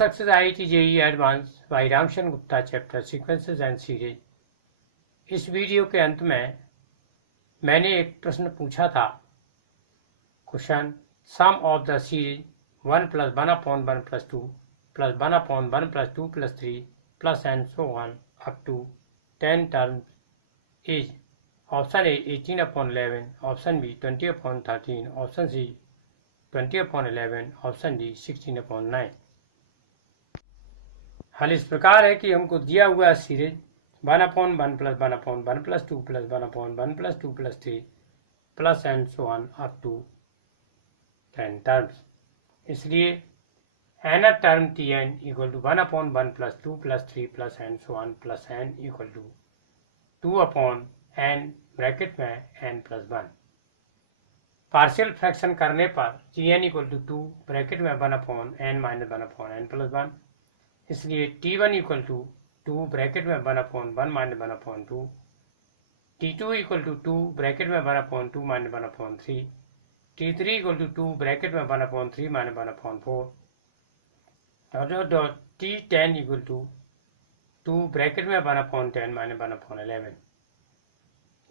Success IIT JEE advance by Ramchandra Gupta chapter sequences and series. इस video के अंत में मैंने एक प्रश्न पूछा था, question sum of the series 1 + 1/1 + 2 + 1/1 + 2 + 3 plus and so on up to 10 terms is option A 18/11, option B 20/13, option C 20/11, option D 16/9। हल इस प्रकार है कि हमको दिया हुआ series 1/1 + 1/1 + 2 + 1/1 + 2 + 3 plus and so on up to 10 terms। इसलिए nth term Tn equal to 1/1 + 2 + 3 plus and so on plus n equal to 2/n bracket में n + 1। पार्शियल फ्रैक्शन करने पर Tn equal to 2 ब्रैकेट में 1/n - 1/n + 1। इसलिए T1 equal to 2 bracket में 1/1 - 1/2, T2 equal to 2 bracket में 1/2 - 1/3, T3 equal to 2 bracket में 1/3 - 1/4, T10 equal to 2 bracket में 1/10 - 1/11।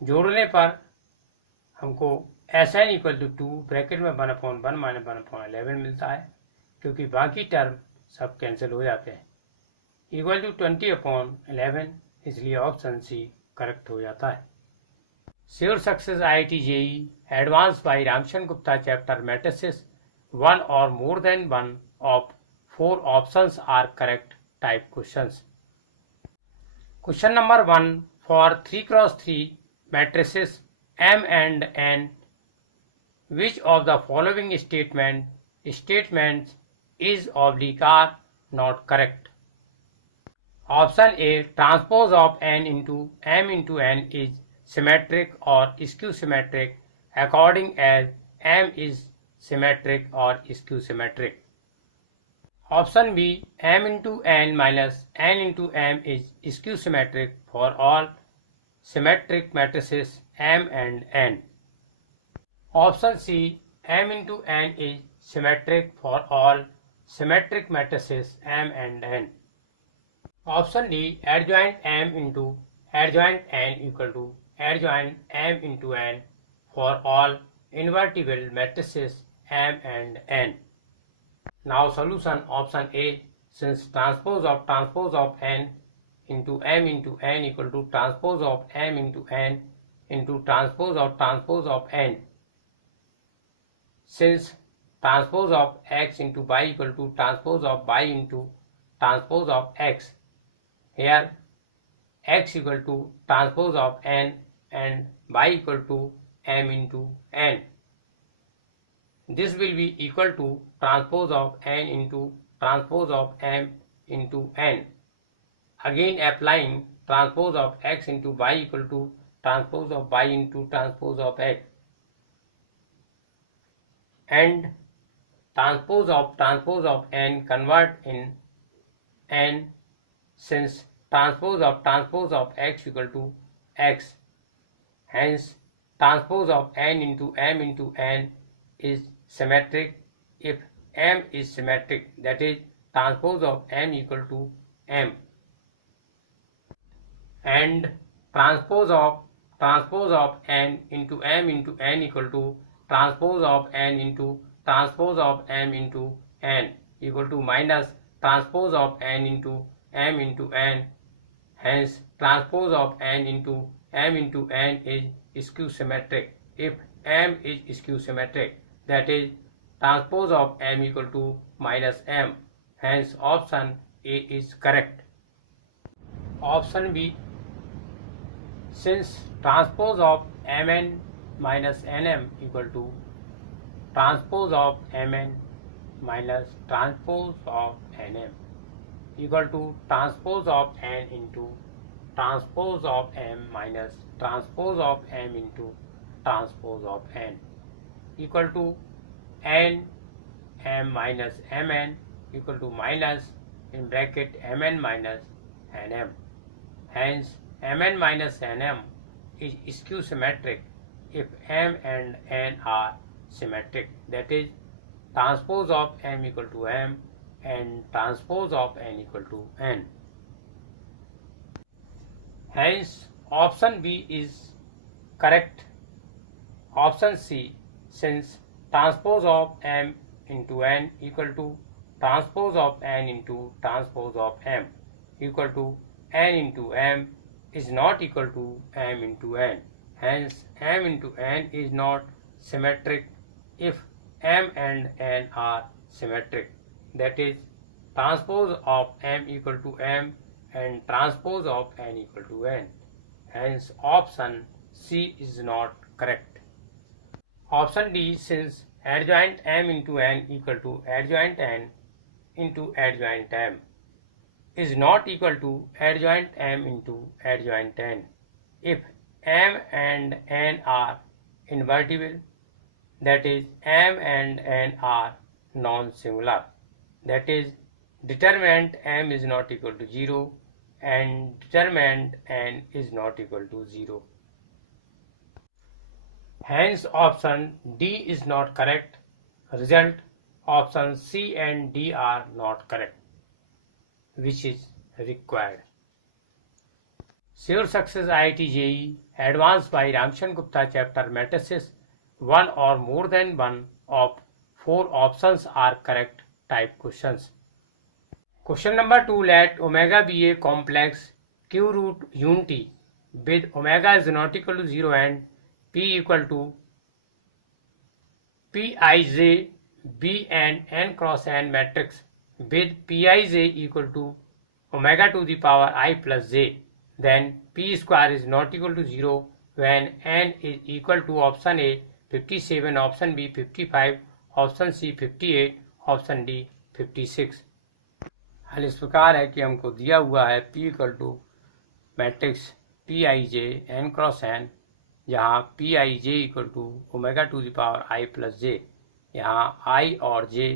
जोड़ने पर हमको Sn equal to 2 ब्रैकेट में 1/1 - 1/11 मिलता है, क्योंकि बाकी टर्म सब कैंसिल हो जाते हैं। इक्वल टू 20/11, इसलिए ऑप्शन सी करेक्ट हो जाता है। Sure success IIT JEE advance by Ramchandra Gupta chapter matrices 1 or more than 1 of 4 options are correct type questions. Question number 1 for 3x3 matrices M and N, which of the following statements is oblique are not correct? Option A, transpose of n into m into n is symmetric or skew symmetric according as m is symmetric or skew symmetric. Option B, m into n minus n into m is skew symmetric for all symmetric matrices m and n. Option C, m into n is symmetric for all symmetric matrices m and n. Option D, adjoint m into adjoint n equal to adjoint m into n for all invertible matrices m and n. Now solution. Option A, since transpose of n into m into n equal to transpose of m into n into transpose of n, since transpose of x into y equal to transpose of y into transpose of x, here x equal to transpose of n and y equal to m into n. This will be equal to transpose of n into transpose of m into n. Again applying transpose of x into y equal to transpose of y into transpose of x, and transpose of n convert in n, since transpose of x equal to x, hence transpose of n into m into n is symmetric if m is symmetric, that is transpose of m equal to m, and transpose of n into m into n equal to transpose of n into transpose of m into n equal to minus transpose of n into m into n, hence transpose of n into m into n is skew symmetric if m is skew symmetric, that is transpose of m equal to minus m, hence option A is correct. Option B, since transpose of mn minus nm equal to transpose of mn minus transpose of nm equal to transpose of n into transpose of m minus transpose of m into transpose of n equal to n m minus mn equal to minus in bracket mn minus nm, hence mn minus nm is skew symmetric if m and n are symmetric, that is transpose of m equal to m and transpose of n equal to n. Hence, option B is correct. Option C, since transpose of m into n equal to transpose of n into transpose of m equal to n into m is not equal to m into n. Hence, m into n is not symmetric if m and n are symmetric. That is, transpose of m equal to m and transpose of n equal to n. Hence, option C is not correct. Option D, since adjoint m into n equal to adjoint n into adjoint m is not equal to adjoint m into adjoint n if m and n are invertible, that is, m and n are non-similar, that is, determinant m is not equal to 0 and determinant n is not equal to 0. Hence, option D is not correct. Result, option C and D are not correct, which is required. Sure Success IIT JEE Advanced by Ramcharan Gupta chapter matrices. One or more than one of 4 options are correct type questions. Question number 2. Let omega be a complex Q root unity with omega is not equal to 0 and P equal to Pij B and n cross n matrix with Pij equal to omega to the power I plus j. Then P square is not equal to 0 when n is equal to option A 57, option B 55, opशन C 58, option D 56। हल इस प्रकार है कि हमको दिया हुआ है P equal to matrix P I J N cross N, जहाँ P I J equal to omega to the power I plus J, यहाँ आई और J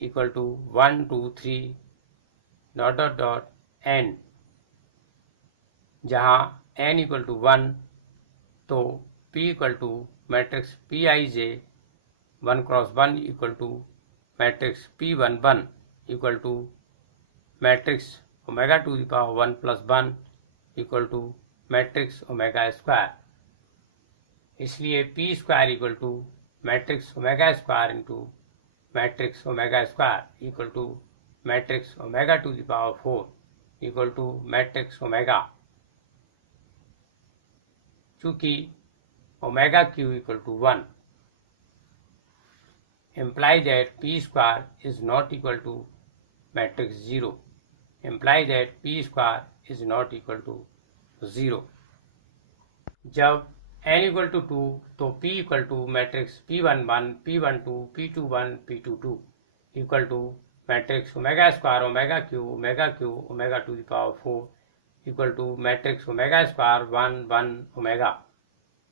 equal to 1 2 3 dot dot dot N, जहाँ एन इक्वल टू 1, तो P equal to matrix P I J 1 cross 1 equal to matrix P11 equal to matrix omega to the power 1 plus 1 equal to matrix omega square. इसलिए P square equal to matrix omega square into matrix omega square equal to matrix omega to the power 4 equal to matrix omega. चूंकि omega Q equal to 1 imply that P square is not equal to matrix 0, imply that P square is not equal to 0। जब n equal to 2 तो P equal to matrix P11 P12 P21 P22 equal to matrix omega square omega cube omega to the power 4 equal to matrix omega square 1 1 omega.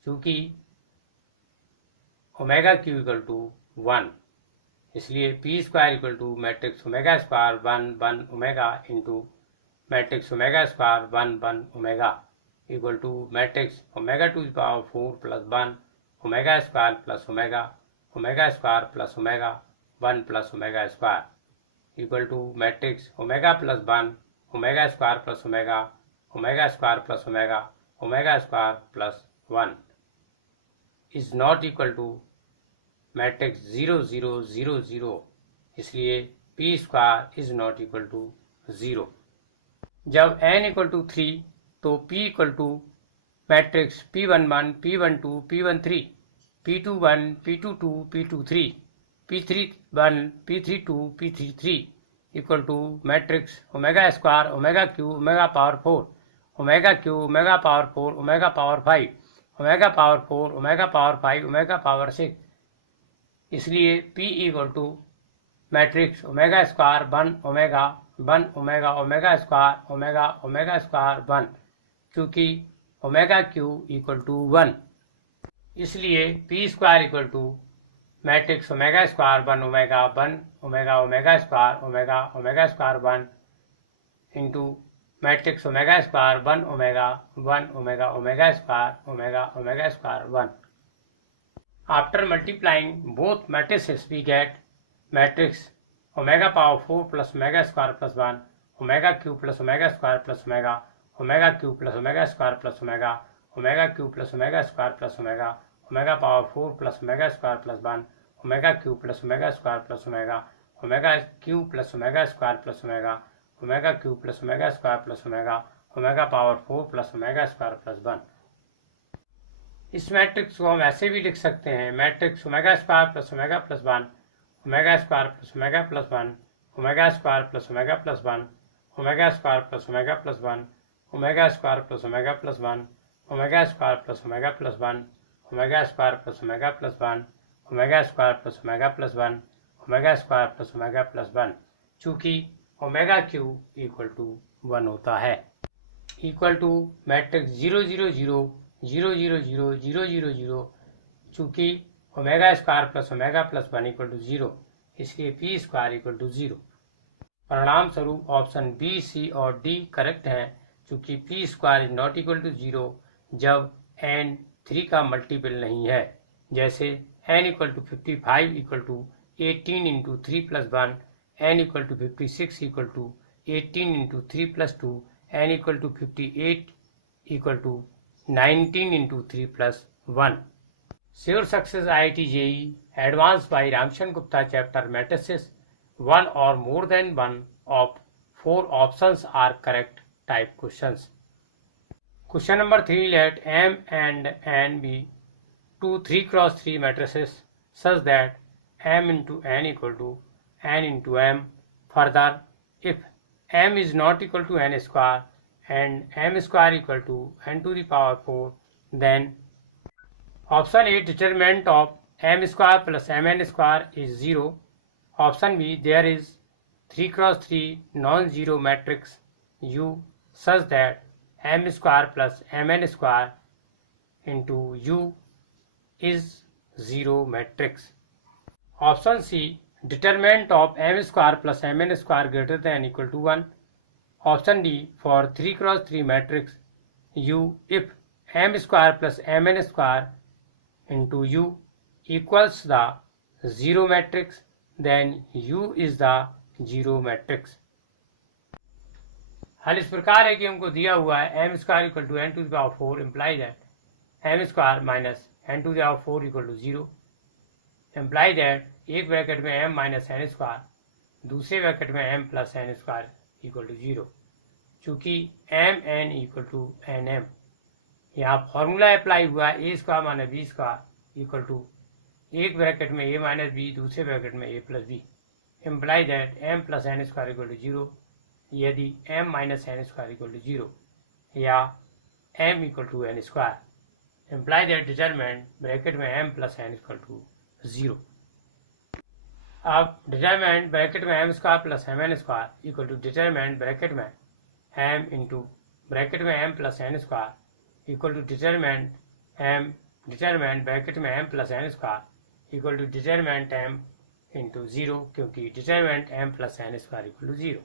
चूंकि omega Q equal to 1, इसलिए P square equal to matrix omega square 1 1 omega into matrix omega square 1 1 omega equal to matrix omega to the power 4 plus 1 omega square plus omega square plus omega 1 plus omega square equal to matrix omega plus 1 omega square plus omega square plus omega square plus 1 is not equal to matrix 0 0 0 0, इसलिए P square is not equal to 0। जब n equal to 3 तो P equal to matrix P11 P12 P13 P21 P22 P23 P31 P32 P33 equal to matrix omega square omega cube omega power 4 omega cube omega power 4 omega power 5 omega power 4 omega power 5 omega power 6। इसलिए P equal to matrix omega square 1 omega omega square omega square 1, चूँकि omega Q equal to 1, इसलिए P square equal to matrix omega square 1 omega square omega square 1 into matrix omega square 1 omega square omega square 1। After multiplying both matrices, we get matrix omega power 4 plus omega square plus 1 omega cube plus omega square plus omega cube plus omega square plus omega cube plus omega square plus omega power 4 plus omega square plus 1 omega cube plus omega square plus omega cube plus omega square plus omega cube plus omega square plus omega power 4 plus omega square plus 1। इस matrix को हम ऐसे भी लिख सकते हैं, matrix omega square plus omega plus 1 omega square plus omega plus 1 omega square plus omega plus 1 omega square plus omega plus 1 omega square plus omega plus 1 omega square plus omega plus 1 omega square plus omega plus 1 omega square plus omega plus 1 omega square plus omega plus 1, चूंकि omega Q equal to 1 होता है, equal to matrix 0 0 0 0 0 0 0 0 0, चूंकि omega square plus omega plus 1 equal to 0, इसलिए P square equal to 0। परिणाम स्वरूप option B, सी और D correct हैं, चूंकि P square is not equal to 0 जब n 3 का मल्टीपल नहीं है, जैसे n equal to 55 equal to 18 into 3 plus 1, n equal to 56 equal to 18 into 3 plus 2, n equal to 58 equal to 19 into 3 plus 1. Sure success IIT JEE advanced by Ramcharan Gupta chapter matrices. One or more than one of 4 options are correct type questions. Question number 3, let M and N be two 3 cross 3 matrices such that M into N equal to N into M. Further, if M is not equal to N square and M square equal to N to the power 4, then option A, determinant of M square plus Mn square is 0. Option B, there is 3 cross 3 non-zero matrix U such that M square plus Mn square into U is 0 matrix. Option C, determinant of M square plus Mn square greater than equal to 1. Option D, for 3 cross 3 matrix U, if M square plus Mn square into U equals the 0 matrix, then U is the 0 matrix. हल इस प्रकार है कि हमको दिया हुआ है m square equal to n to the power 4 imply that m square minus n to the power 4 equal to 0, imply that एक ब्रैकेट में m माइनस n स्क्वायर, दूसरे ब्रैकेट में m plus n square equal to 0, चूंकि M N equal to N M. यहाँ formula apply हुआ है, A square minus B square equal to एक bracket में ए माइनस बी, दूसरे ब्रैकेट में A plus B, imply that M plus N square equal to 0 यदि M minus N square equal to 0 या M equal to N square, imply that determinant bracket में M plus N equal to 0। अब determinant bracket में M square plus M N square equal to determinant bracket में M into bracket में M plus N square equal to determinant bracket में M plus N square equal to determinant M into 0, क्योंकि determinant M plus N square equal to 0,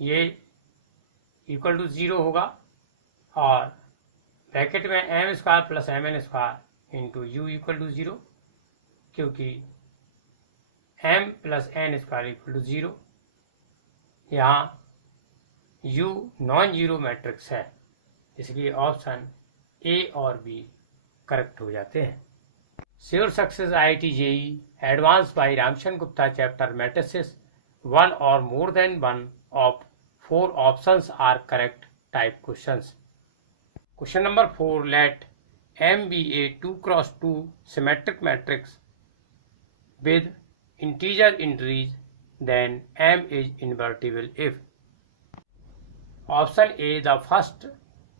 ये equal to 0 होगा और bracket में M square plus M N square into U equal to 0, क्योंकि m plus N square equal to 0। यहाँ u non zero matrix है, इसलिए option ए और B correct हो जाते हैं। Sure success IIT JEE advance by Ramchandra Gupta chapter matrices, one और more than one of 4 options are correct type questions. Question number 4, let M be a 2 cross 2 symmetric matrix with integer entries, then M is invertible if option A, the first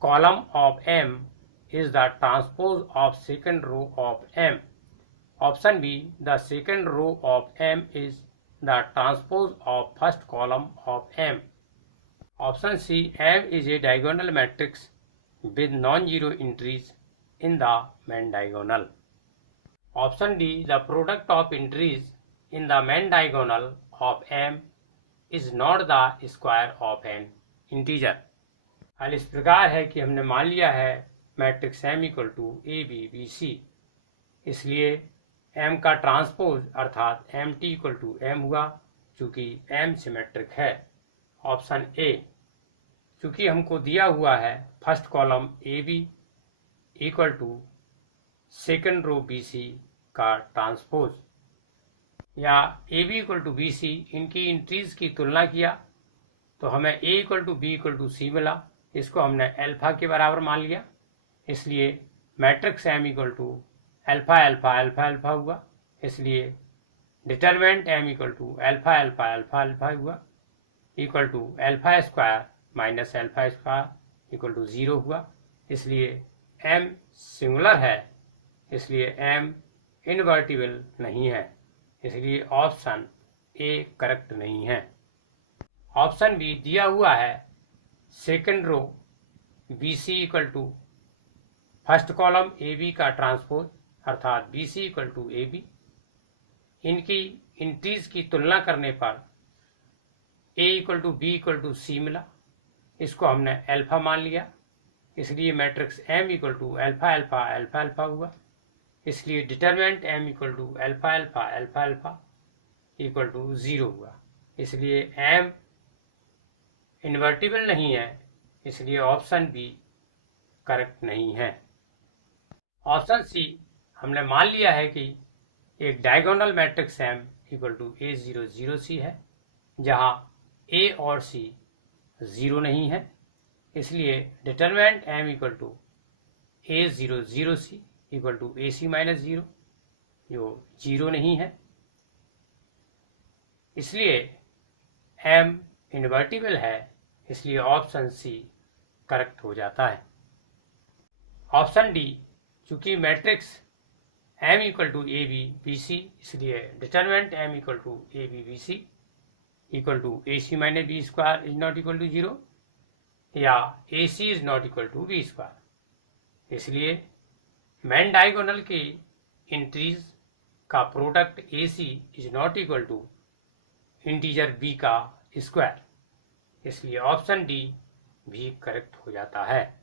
column of M is the transpose of second row of M, option B, the second row of M is the transpose of first column of M, option C, M is a diagonal matrix with non-zero entries in the main diagonal, option D, the product of entries in the main diagonal of M is not the square of an integer। हल इस प्रकार है कि हमने मान लिया है matrix M equal to A B B C, इसलिए M का ट्रांसपोज अर्थात MT इक्वल टू M हुआ चूँकि M सिमेट्रिक है। ऑप्शन ए, चूँकि हमको दिया हुआ है first column AB equal to second row BC का ट्रांसपोज, या AB इक्वल टू BC, इनकी इंट्रीज की तुलना किया तो हमें A equal to B equal to C मिला। इसको हमने अल्फा के बराबर मान लिया, इसलिए matrix M equal to alpha alpha alpha alpha हुआ। इसलिए determinant M equal to alpha alpha alpha alpha हुआ, equal to alpha square minus alpha square equal to 0 हुआ। इसलिए M सिंगुलर है, इसलिए M इनवर्टिबल नहीं है, इसलिए ऑप्शन ए करेक्ट नहीं है। ऑप्शन बी दिया हुआ है second row BC equal to first column AB का ट्रांसपोज, अर्थात BC इक्वल टू AB। इनकी इंट्रीज की तुलना करने पर A equal to B equal to C मिला। इसको हमने अल्फा मान लिया, इसलिए matrix M equal to alpha alpha alpha alpha हुआ। इसलिए determinant M equal to alpha alpha alpha alpha equal to 0 हुआ। इसलिए M इन्वर्टिबल नहीं है, इसलिए ऑप्शन बी करेक्ट नहीं है। ऑप्शन सी, हमने मान लिया है कि एक diagonal matrix M equal to A0 0 C है, जहां A और C 0 नहीं है। इसलिए determinant M equal to A0 0 C equal to AC minus 0, जो 0 नहीं है। इसलिए M इन्वर्टिबल है, इसलिए ऑप्शन सी करेक्ट हो जाता है। ऑप्शन डी, चूंकि matrix M equal to AB BC, इसलिए determinant M equal to AB BC equal to AC minus B square is not equal to 0, या AC is not equal to B square. इसलिए main diagonal की entries का product AC is not equal to integer B का square, इसलिए option D भी correct हो जाता है।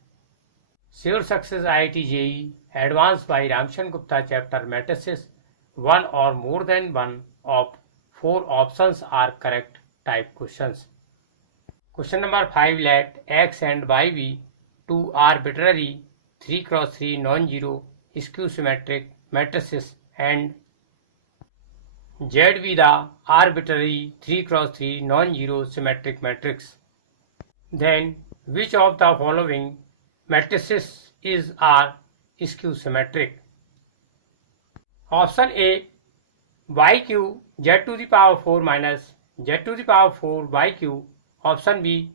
Sure success IIT JEE advance by Ramchandra Gupta chapter matrices 1 or more than 1 of 4 options are correct type questions. Question number 5, let X and Y be two arbitrary 3x3 non-zero skew symmetric matrices and Z be the arbitrary 3x3 non-zero symmetric matrix. Then which of the following matrices are skew symmetric? Option A, YQ Z to the power 4 minus Z to the power 4 YQ. Option B,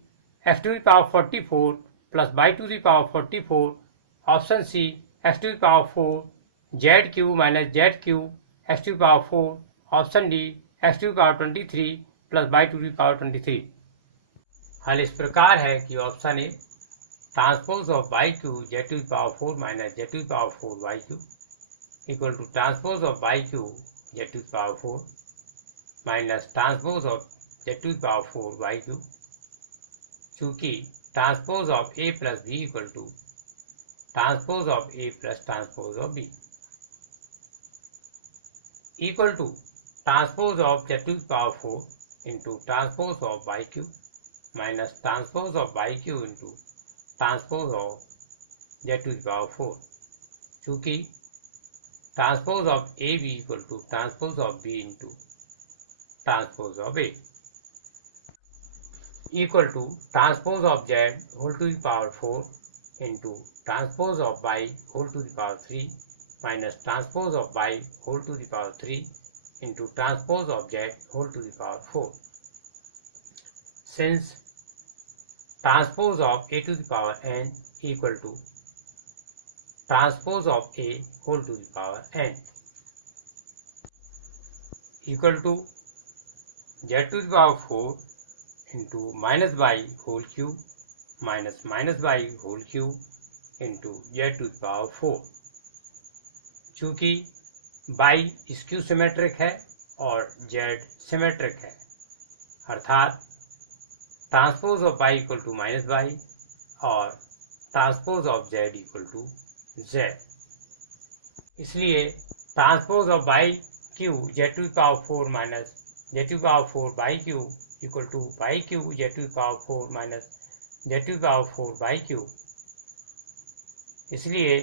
X to the power 44 plus Y to the power 44. Option C, X to the power 4 ZQ minus ZQ X to the power 4. Option D, X to the power 23 plus Y to the power 23। हल इस प्रकार है कि option A, transpose of YQ Z to the power 4 minus Z to the power 4 YQ equal to transpose of YQ Z to the power 4 minus transpose of Z to the power 4 YQ। चूंकि transpose of A plus B equal to transpose of A plus transpose of B equal to transpose of Z to the power 4 into transpose of YQ minus transpose of YQ into transpose of Z to the power 4। चूंकि transpose of AB equal to transpose of B into transpose of A equal to transpose of Z whole to the power 4 into transpose of Y whole to the power 3 minus transpose of Y whole to the power 3 into transpose of Z whole to the power 4. Since transpose of A to the power n equal to transpose of A whole to the power n equal to Z to the power 4 into minus Y whole cube minus Y whole cube into Z to the power 4। चूंकि Y skew symmetric है और Z symmetric है, अर्थात transpose of Y equal to minus Y और transpose of Z equal to Z। इसलिए transpose of YQ Z to the power 4 minus z to the power 4 by q equal to by q z to the power 4 minus z to the power 4 by q। इसलिए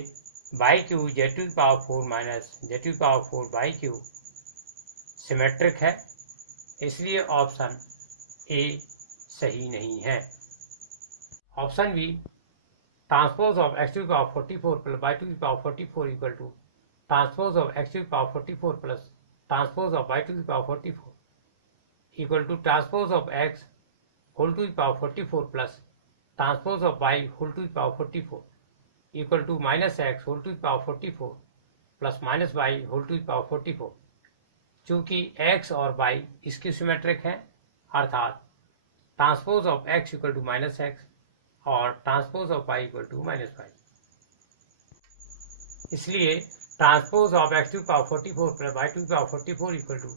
by q z to the power 4 minus z to the power 4 by q symmetric है, इसलिए option A सही नहीं है। Option B, transpose of x to the power 44 plus y to the power 44 equal to transpose of x to the power 44 plus transpose of y to the power 44 equal to transpose of x whole to the power 44 plus transpose of y whole to the power 44 equal to minus x whole to the power 44 plus minus y whole to the power 44। चूंकि x और y इसकी symmetric है, अर्थात transpose of x equal to minus X और transpose of y equal to minus Y. इसलिए transpose of x to power 44 plus y to power 44 equal to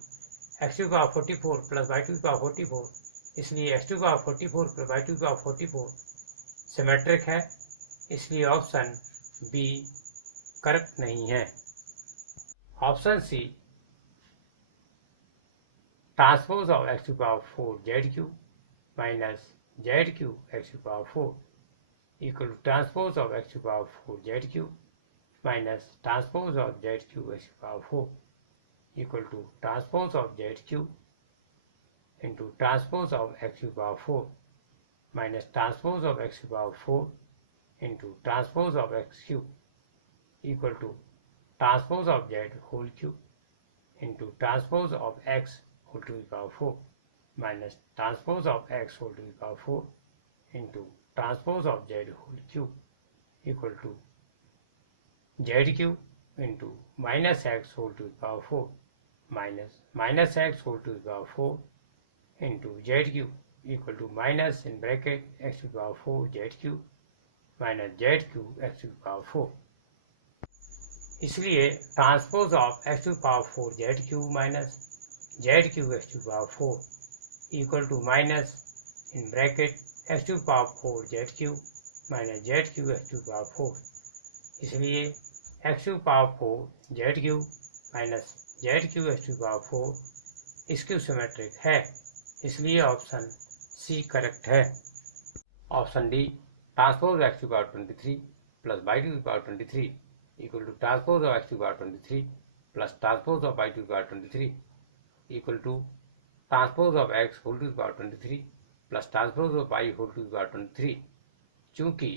x to power 44 plus y to power 44, इसलिए x to power 44 plus y to power 44 symmetric है, इसलिए option B correct नहीं है। Option C, transpose of x to power 4 zq minus zq x to power 4 equal to transpose of x to power 4 zq minus transpose of zq x to power 4 equal to transpose of zq into transpose of x to power 4 minus transpose of x to power 4 into transpose of xq equal to transpose of z whole cube into transpose of x whole to the power 4 minus transpose of x whole to the power 4 into transpose of z whole cube equal to z cube into minus x whole to the power 4 minus x whole to the power 4 into z cube equal to minus in bracket x to the power 4 z cube minus z cube x to the power 4। इसलिए transpose of x to the power 4 z cube minus z cube x to the power 4 equal to minus in bracket x to the power 4 z cube minus z cube x to the power 4। इसलिए x to the power 4 z cube minus z cube x to the power 4 इसकी symmetric है, इसलिए option C correct है। Option D, transpose x to the power 23 plus y to the power 23 equal to transpose of x to the power 23 plus transpose of y to the power 23 equal to transpose of x whole to the power 23 plus transpose of y whole to the power 23। चूंकि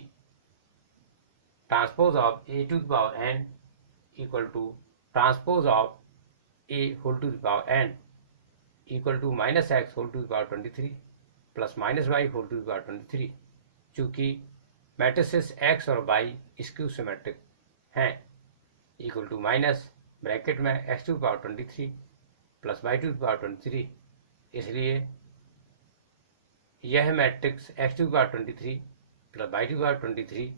transpose of a to the power n equal to transpose of a whole to the power n equal to minus x whole to the power 23 plus minus y whole to the power 23। चूंकि matrices x और y skew symmetric हैं, equal to minus bracket में x to the power 23 plus y to the power 23, इसलिए यह matrix x to the power 23 plus y to the power 23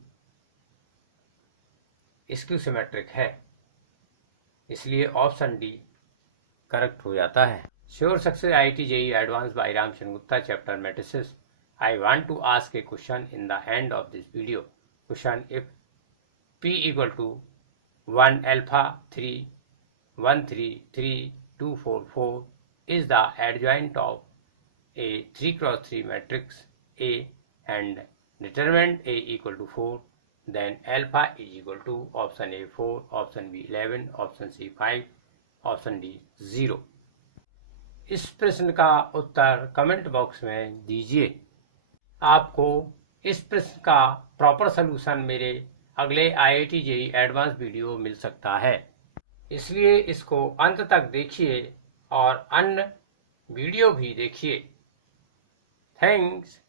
इसकी symmetric है, इसलिए option D correct हो जाता है। Sure success IIT JEE advance by Ramchandra Gupta chapter matrices. I want to ask a question in the end of this video. Question: if P equal to 1 alpha 3 1 3 3 2 4 4 is the adjoint of a 3 cross 3 matrix A and determinant A equal to 4, then alpha is equal to option A 4, option B 11, option C 5, option D 0। इस प्रश्न का उत्तर comment box में दीजिए। आपको इस प्रश्न का proper solution मेरे अगले IIT JEE एडवांस वीडियो मिल सकता है, इसलिए इसको अंत तक देखिए और अन्य वीडियो भी देखिए। थैंक्स।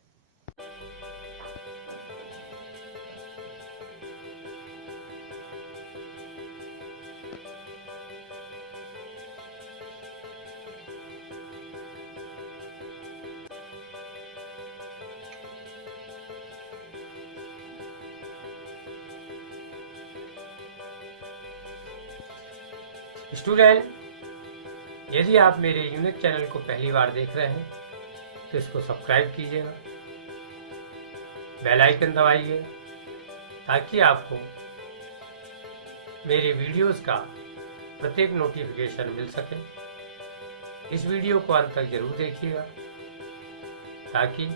स्टूडेंट, यदि आप मेरे यूनिक चैनल को पहली बार देख रहे हैं तो इसको सब्सक्राइब कीजिएगा, बेल आइकन दबाइए ताकि आपको मेरे वीडियोस का प्रत्येक नोटिफिकेशन मिल सके। इस वीडियो को अंत तक जरूर देखिएगा ताकि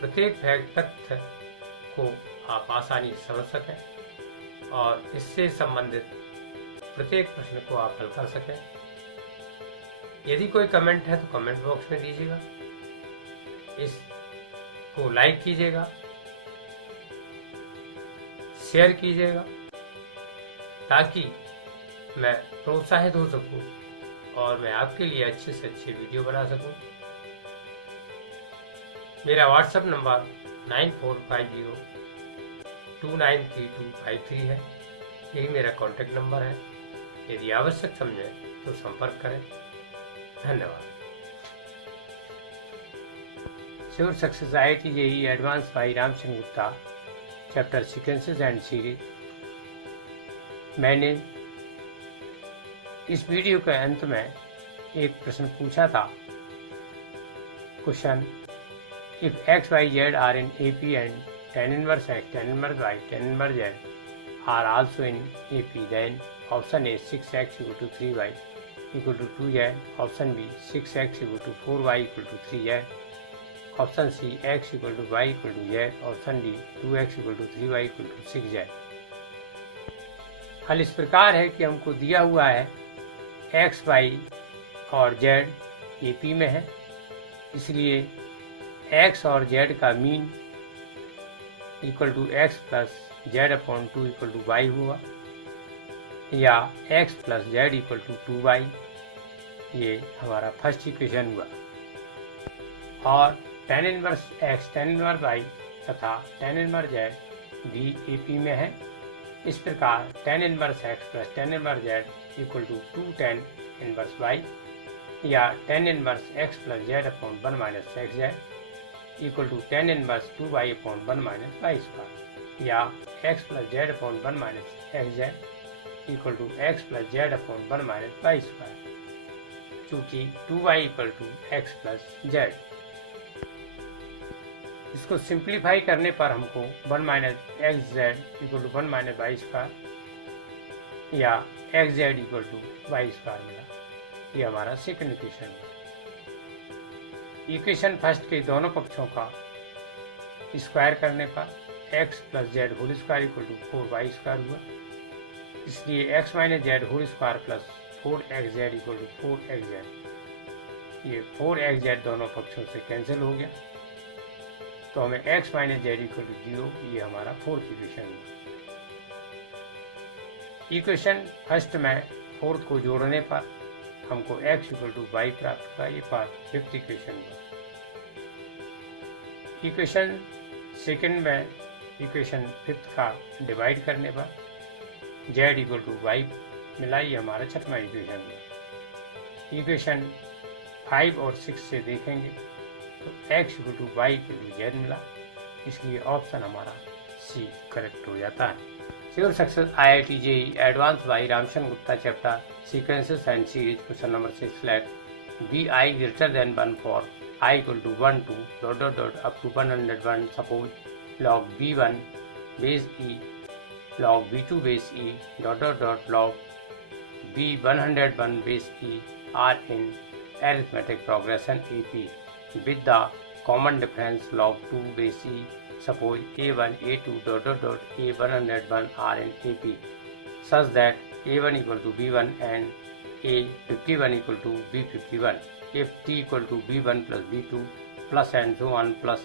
प्रत्येक फैक्ट तथ्य को आप आसानी से समझ सकें और इससे संबंधित प्रत्येक प्रश्न को आप हल कर सकें। यदि कोई कमेंट है तो कमेंट बॉक्स में दीजिएगा, इसको लाइक कीजिएगा, शेयर कीजिएगा ताकि मैं प्रोत्साहित हो सकूं और मैं आपके लिए अच्छे से अच्छे वीडियो बना सकूं। मेरा व्हाट्सएप नंबर 9450293253 है। यही मेरा कॉन्टेक्ट नंबर है। यदि आवश्यक समझे तो संपर्क करें। धन्यवाद। Sure success IIT JEE advance by Ramchandra Gupta, chapter sequences and series. मैंने इस वीडियो के अंत में एक प्रश्न पूछा था। Question, if x, y, z are in AP and tan inverse x, tan inverse y, tan inverse z are also in AP, then option A 6x equal to 3y equal to 2z, option B 6x equal to 4y equal to 3z, option C x equal to y equal to z, option D 2x equal to 3y equal to 6z। हल इस प्रकार है कि हमको दिया हुआ है x, y और z AP में है, इसलिए x और z का mean equal to x plus z upon 2 equal to y हुआ, या x plus z equal to 2y। ये हमारा फर्स्ट इक्वेशन हुआ। और tan inverse x, tan inverse y तथा tan इनवर्स z भी AP में है। इस प्रकार tan inverse x plus tan inverse z equal to 2 tan inverse y, या tan inverse x plus z upon 1 minus X z equal to tan inverse 2y upon 1 minus y square, या x plus z upon 1 minus X z equal to x plus z upon 1 minus y square, चूँकि 2y equal to x plus z। इसको simplify करने पर हमको 1 minus X z equal to 1 minus y square, या X z equal to y square मिला। ये हमारा second equation है। इक्वेशन फर्स्ट के दोनों पक्षों का स्क्वायर करने पर x plus z whole square equal to 4y square हुआ, इसलिए x minus z whole square plus 4xz equal to 4xz। ये 4xz दोनों पक्षों से कैंसिल हो गया, तो हमें x minus z equal to 0, ये हमारा फोर्थ इक्वेशन हुआ। इक्वेशन फर्स्ट में फोर्थ को जोड़ने पर हमको x इक्वल टू y प्राप्त हुआ। ये फिफ्थ इक्वेशन हुआ। इक्वेशन सेकंड में इक्वेशन फिफ्थ का डिवाइड करने पर z इक्वल टू y मिला। ये हमारा छठवां इक्वेशन हुआ। इक्वेशन 5 और 6 से देखेंगे तो x equal to y equal to z मिला, इसलिए ऑप्शन हमारा C करेक्ट हो जाता है। Sure success IIT JEE advance by Ramchandra Gupta, chapter sequences and series. Question number 6, let bi greater than 1 for I equal to 1 to ... up to 101. Suppose log b1 base e log b2 base e ... log b101 base e are in arithmetic progression AP with the common difference log 2 base e. Suppose a1 a2 ... a101 are in AP such that a1 equal to b1 and a51 equal to b51. If t equal to b1 plus b2 plus and so on plus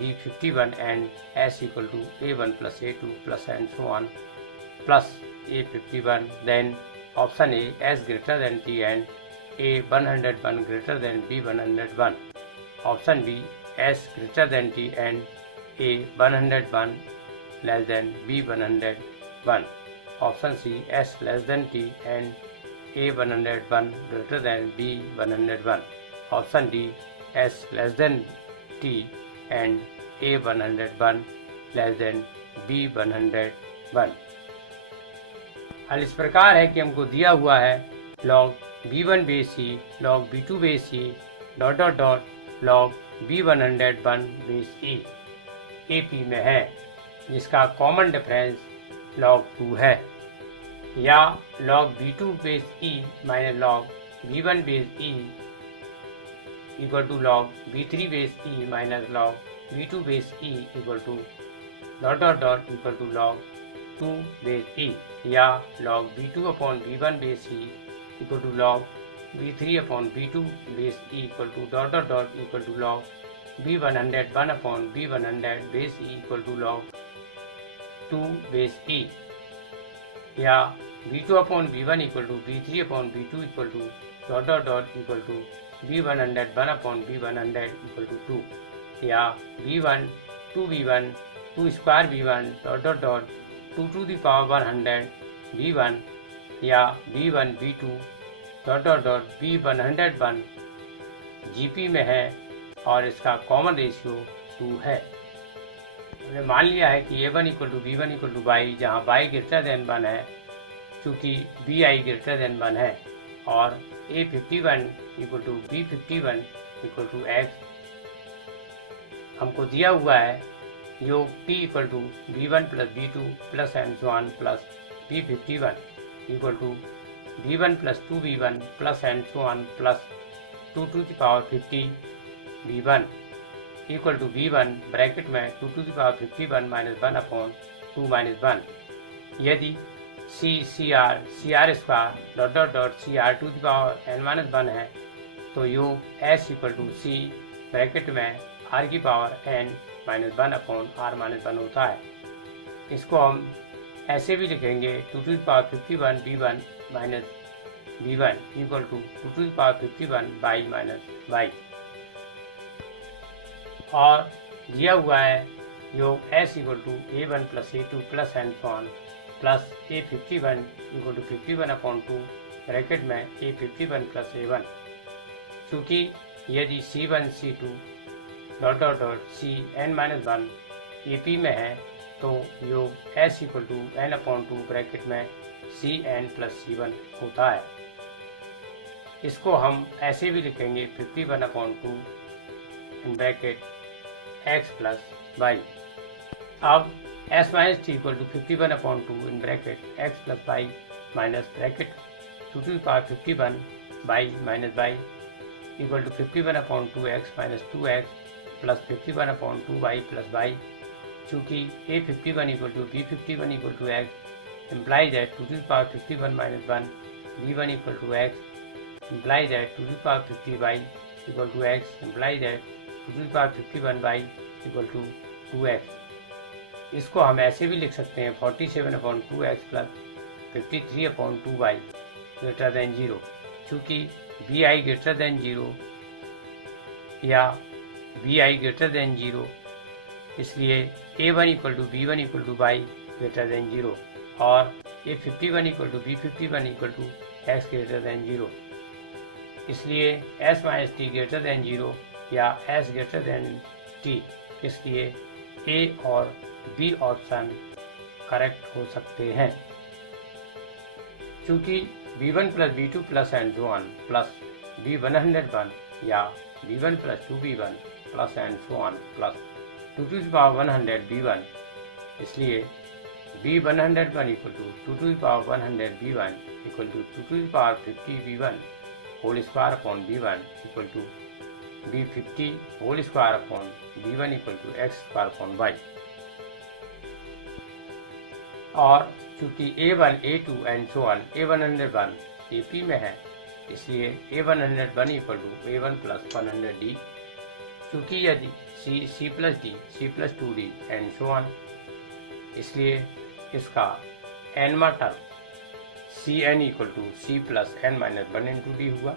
b51 and s equal to a1 plus a2 plus and so on plus a51, then option A s greater than t and a101 greater than b101. Option B s greater than t and a101 less than b101. Option C s less than t and a101 greater than b101. Option D s less than t and a101 less than b101। हल इस प्रकार है कि हमको दिया हुआ है log b1 base e log b2 base e ... log b101 base e AP में है, जिसका कॉमन डिफरेंस log 2 है, या log b2 base e minus log b1 base e equal to log B3 base E minus log B2 base E equal to dot dot dot equal to log 2 base E, या log B2 upon B1 base E equal to log B3 upon B2 base E equal to dot dot dot equal to log B100 1 upon B100 base E equal to log 2 base E, या B2 upon B1 equal to B3 upon B2 equal to dot dot dot equal to B100 1 upon B100 equal to 2, या B1 2B1 2 square B1 dot dot dot 2 to the power 100 B1, या B1 B2 dot dot dot B101 GP में है और इसका common ratio 2 है। हमने मान लिया है कि A1 equal to B1 equal to y, जहाँ y ग्रेटर देन 1 है चूँकि BI ग्रेटर देन 1 है, और A51 equal to B51 equal to x हमको दिया हुआ है योग P equal to B1 plus B2 plus and so on plus B51 equal to B1 plus 2B1 plus and so on plus 2 to the power 50 B1 equal to B1 bracket में 2 to the power 51 minus 1 upon 2 minus 1। यदि CR square dot dot dot CR to the power n minus 1 है तो योग S equal to C bracket में R की power n minus 1 upon R minus 1 होता है। इसको हम ऐसे भी लिखेंगे 2 to the power 51 B1 minus B1 equal to 2 to the power 51 by minus y, और दिया हुआ है योग S equal to A1 plus A2 plus and so on plus A51 equal to 51 upon 2 bracket में A51 प्लस A1। चूँकि यदि C1 C2 डॉट dot डॉट Cn माइनस 1 AP में है तो योग S equal to n upon 2 bracket में Cn प्लस C1 होता है। इसको हम ऐसे भी लिखेंगे 51 upon 2 in bracket x plus y। अब S minus T equal to 51 upon 2 in bracket x plus y minus bracket 2 to the power 51 by minus y equal to 51 upon 2x minus 2x plus 51 upon 2y plus y। चूँकि A51 equal to B51 equal to x implies that 2 to the power 51 minus 1 B1 equal to x implies that 2 to the power 50y equal to x implies that 2 to the power 51y equal to 2x। इसको हम ऐसे भी लिख सकते हैं 47 upon 2x plus 53 upon 2y greater than 0। चूँकि BI greater than 0 या BI greater than 0 इसलिए A1 equal to B1 equal to y greater than 0 और A51 equal to B51 equal to x greater than 0। इसलिए S minus T greater than 0 या S greater than t, इसलिए A और B option correct हो सकते हैं। चूँकि B1 plus B2 plus and so on plus B101 या B1 plus 2B1 plus and so on plus 2 to the power 100 B1, इसलिए B101 equal to 2 to the power 100 B1 equal to 2 to the power 50 B1 whole square upon B1 equal to B50 whole square upon B1 equal to x square upon y। और चूँकि A1 A2 and so on A101 AP में है इसलिए A101 equal to A1 plus 100D। चूँकि यदि C plus D C plus 2D and so on, इसलिए इसका nवा term Cn equal to C plus n minus 1 into D हुआ।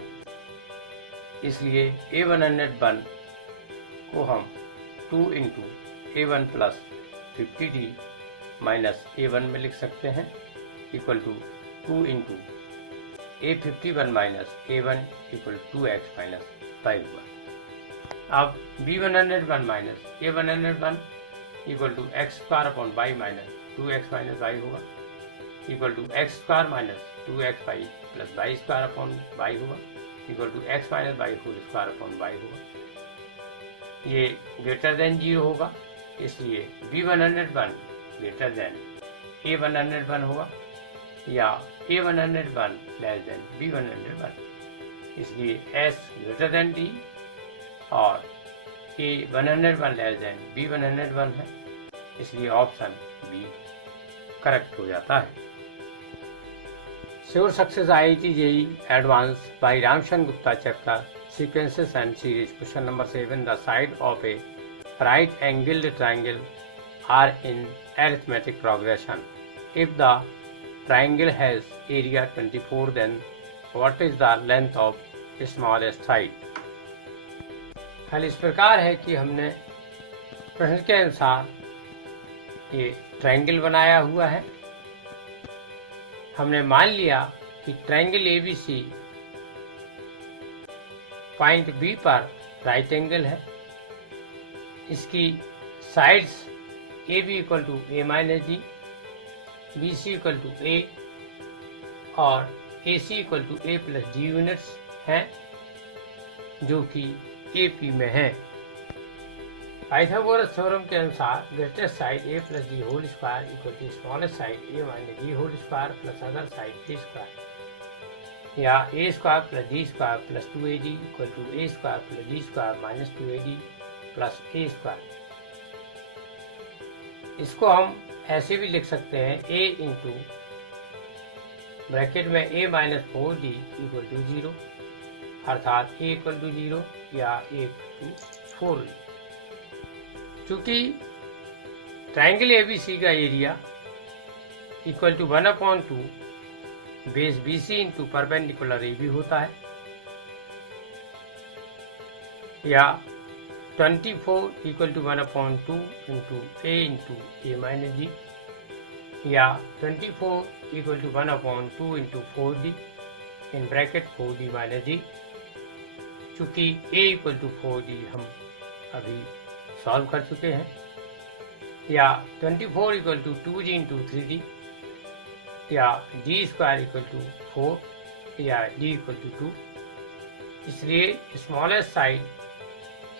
इसलिए A101 को हम 2 into A1 plus 50D minus A1 में लिख सकते हैं equal to 2 into A51 minus A1 equal 2x minus 5 हुआ। अब B101 minus A101 equal to x square upon y minus 2x minus y होगा equal to x square minus 2xy plus y square upon y होगा equal to x minus y whole square upon y होगा। ये greater than 0 होगा इसलिए B101 greater than A101 होगा या A101 less than B101, इसलिए S greater then D और A 101 less than B 101 है, इसलिए ऑप्शन बी करेक्ट हो जाता है। Sure success IIT JEE advance by Ramchandra Gupta chapter sequences and series question number 7 the side of A right angled triangle are in arithmetic progression. If the triangle has area 24, then what is the length of smallest side? हल इस प्रकार है कि हमने प्रश्न के अनुसार ये ट्रायंगल बनाया हुआ है। हमने मान लिया कि ट्रायंगल ABC पॉइंट B पर राइट एंगल है। इसकी sides AB equal to A minus D, BC equal to A और AC equal to A plus D units हैं, जो कि AP में है। पाइथागोरस थ्योरम के अनुसार greatest side A plus D whole square equal to smallest side A minus D whole square plus other side A square, या A square plus D square plus 2AD equal to A square plus D square minus 2AD plus A square. इसको हम ऐसे भी लिख सकते हैं A into bracket में A minus 4D equal to 0, अर्थात A इक्वल टू 0 या A इक्वल टू 4। चूंकि ट्राइंगल ABC का area equal to 1/2 base BC into perpendicular AB होता है, या 24 equal to 1/2 into A minus D, या 24 equal to 1/2 into 4D in bracket 4D minus D। चूंकि A equal to 4D हम अभी solve कर चुके हैं, या 24 equal to 2D into 3D, या D स्क्वायर इक्वल टू 4, या D इक्वल टू 2। इसलिए smallest side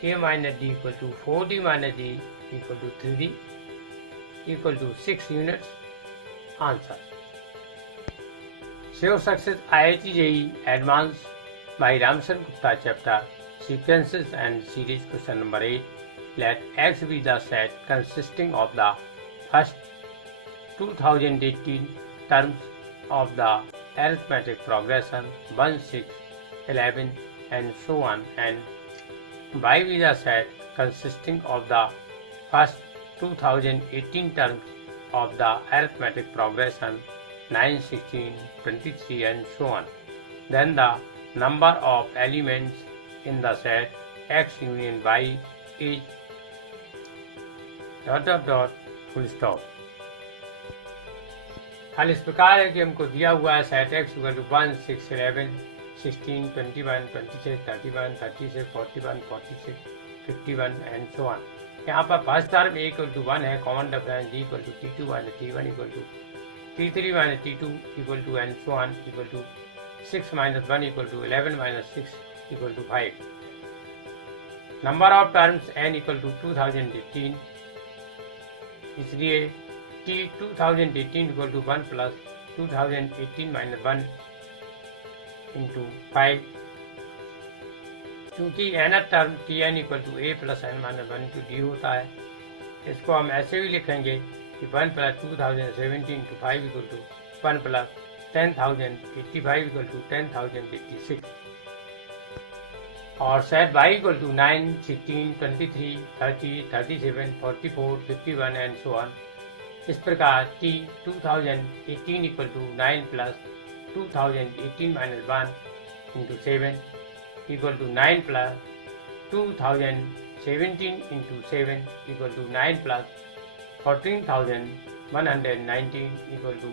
A minus D equal to 4D minus D equal to 3D equal to 6 units. Answer sure success IIT JEE advance by Ramchandra Gupta chapter sequences and series question number 8। Let X be the set consisting of the first 2018 terms of the arithmetic progression 1, 6, 11 and so on, and Y be the set consisting of the first 2018 terms of the arithmetic progression 9, 16, 23 and so on. Then the number of elements in the set X union Y is ... full stop. हल इस प्रकार है कि हमको दिया हुआ है set X equal to 1, 6, 11, 16, 21, 26, 31, 36, 41, 46, 51 and so on. यहाँ पर first term A equal to 1 है, common difference D equal to T2 minus T1 equal to T3 minus T2 equal to and so on equal to 6 minus 1 equal to 11 minus 6 equal to 5। Number of terms N equal to 2018, इसलिए T 2018 equal to 1 plus 2018 minus 1 into 5। चूंकि nth term Tn equal to A plus n minus 1 into D होता है, इसको हम ऐसे भी लिखेंगे कि 1 plus 2017 into 5 equal to 1 plus 10,085 equal to 10,086। और set Y equal to 9, 16, 23, 30, 37, 44, 51 and so on. इस प्रकार T 2018 equal to 9 plus 2018 minus 1 into 7 equal to 9 plus 2017 into 7 equal to 9 plus 14,119 equal to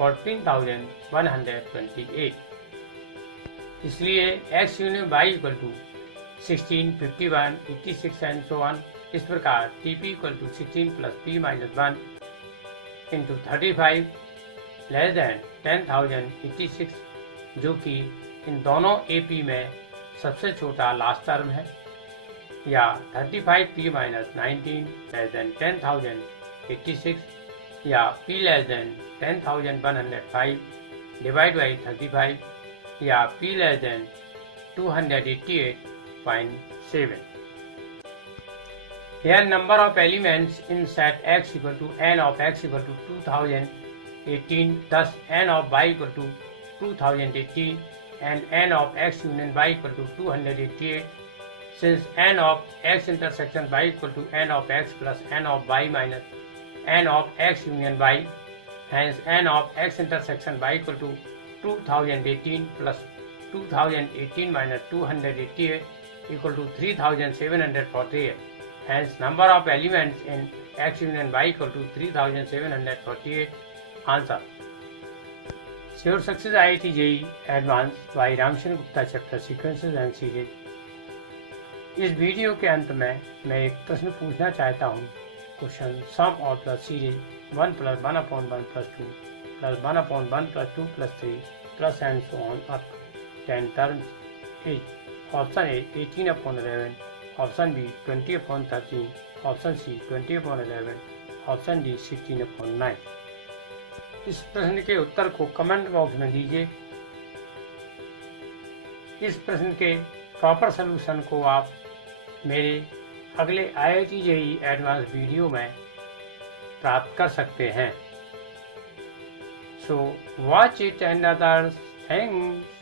14,128। इसलिए X union Y equal to 16, 51, 86 and so on. इस प्रकार TP equal to 16 plus P minus 1 into 35 less than 10,086, जो कि इन दोनों AP में सबसे छोटा last term है, या 35P माइनस 19 लेस देन 10,086, या P less than 10,105 divide by 35, या P less than 288.6 7. Here number of elements in set x equal to n of x equal to 2018, thus n of y equal to 2018 and n of x union y equal to 288. Since n of x intersection y equal to n of x plus n of y minus n of x union y, hence n of x intersection y equal to 2018 plus 2018 minus 288 equal to 3748. Hence number of elements in x union y equal to 3748. Answer. Sure Success IIT JEE Advanced by Ramshan Gupta Chapter Sequences and Series. इस video के अंत में मैं एक प्रश्न पूछना चाहता हूँ. Question sum of the series 1 + 1/1 + 2 + 1/1 + 2 + 3 plus and so on up 10 terms is option A 18/11, option B 20/13, option C 20/11, option D 16/9. इस प्रश्न के उत्तर को कमेंट बॉक्स में दीजिए. इस प्रश्न के प्रॉपर सलूशन को आप मेरे अगले IIT JEE एडवांस वीडियो में प्राप्त कर सकते हैं. So watch it and others. Thanks.